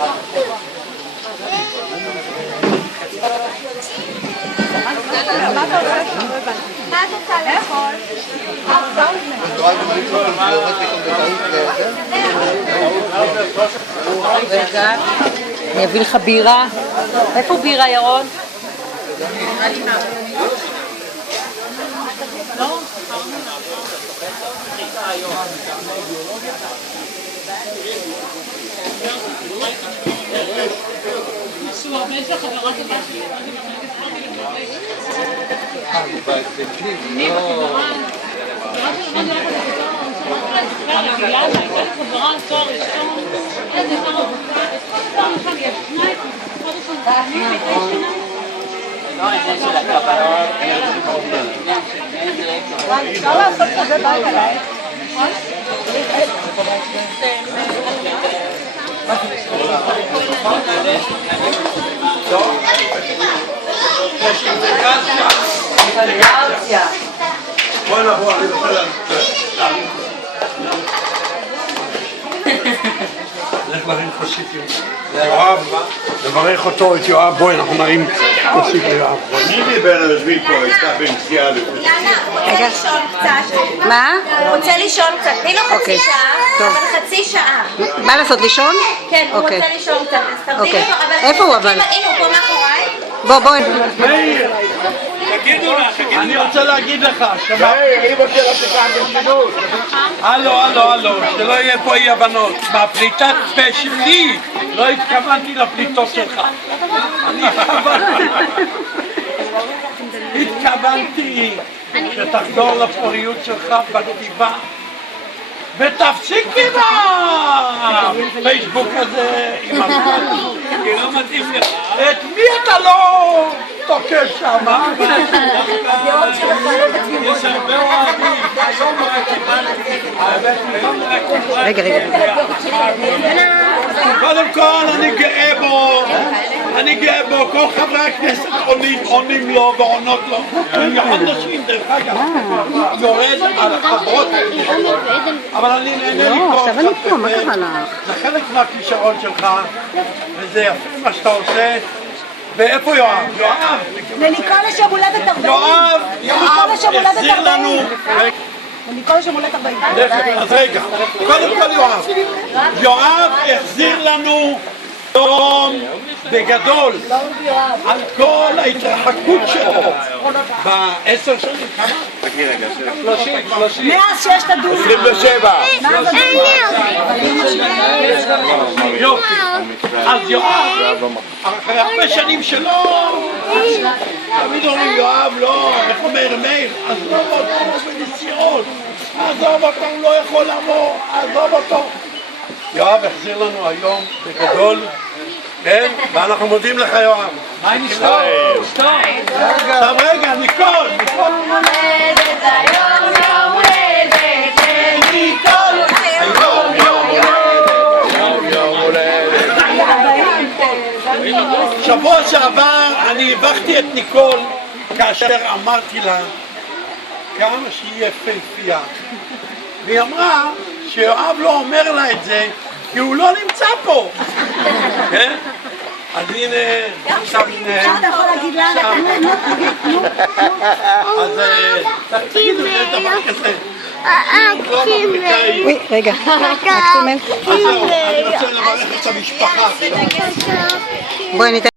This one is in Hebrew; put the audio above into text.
מה את רוצה לאכול? רגע, אני אביא לך בירה. איפה בירה, ירון? אפשר לעשות כזה בית עליי? בוא נבוא, אני רוצה לך להרים כוסית ליואב, לברך אותו, את יואב, בואי אנחנו נרים כוסית ליואב. מי מבין היושבים פה יפתח במציאה? אילנה, רוצה לישון קצת? מה? רוצה לישון קצת, תני לו חצי שעה, אבל חצי שעה. מה לעשות, לישון? כן, הוא רוצה לישון קצת, אז תרדי אותו, אבל... איפה הוא אבל? הנה, הוא פה מאחוריי. בואי. מאיר, אני רוצה להגיד לך, אני רוצה להפסקה ברצינות. הלו, שלא יהיה פה אי הבנות. בפליטת פה שלי לא התכוונתי לפליטות שלך. אני התכוונתי שתחזור לפוריות שלך בכתיבה ותפסיק עם הפייסבוק הזה עם הזמן. כי לא מתאים לך. את מי אתה לא תוקף שם? יש הרבה אוהדים. היום רק קיבלתי. רגע. קודם כל אני גאה בו, כל חברי הכנסת עונים לו ועונות לו. במיוחד נשים דרך אגב, יורד על חברות, אבל אני נהנה לקרוא. עכשיו אני פה, מה קרה לך? זה חלק מהכישרון שלך, וזה יפה מה שאתה עושה. ואיפה יואב? לניקול יש יום הולדת 40. יואב החזיר לנו. לניקול יש יום הולדת 40. אז רגע, קודם כל יואב החזיר לנו יום בגדול על כל ההתרחקות שלו ב10 שנים. כמה? 30. מאז שיש את הדו. 27. יופי. אז יואב, אחרי הרבה שנים שלו, תמיד אומרים יואב לא, איך אומר מאיר, עזוב אותו בנסיעות, עזוב אותו, הוא לא יכול לבוא, עזוב אותו. יואב החזיר לנו היום בגדול, כן? ואנחנו מודים לך יואב. מה עם אשתו? עכשיו רגע, ניקול! יום הולדת היום, יום הולדת לניקול. שבוע שעבר אני הבכתי את ניקול כאשר אמרתי לה כמה שהיא יפהפייה, והיא אמרה שיואב לא אומר לה את זה כי הוא לא נמצא פה. כן? אז הנה, עכשיו הנה. אתה יכול להגיד לה? אז תגידו, זה דבר כזה. רגע. אז זהו, אני רוצה לברך את המשפחה. בואי ניתן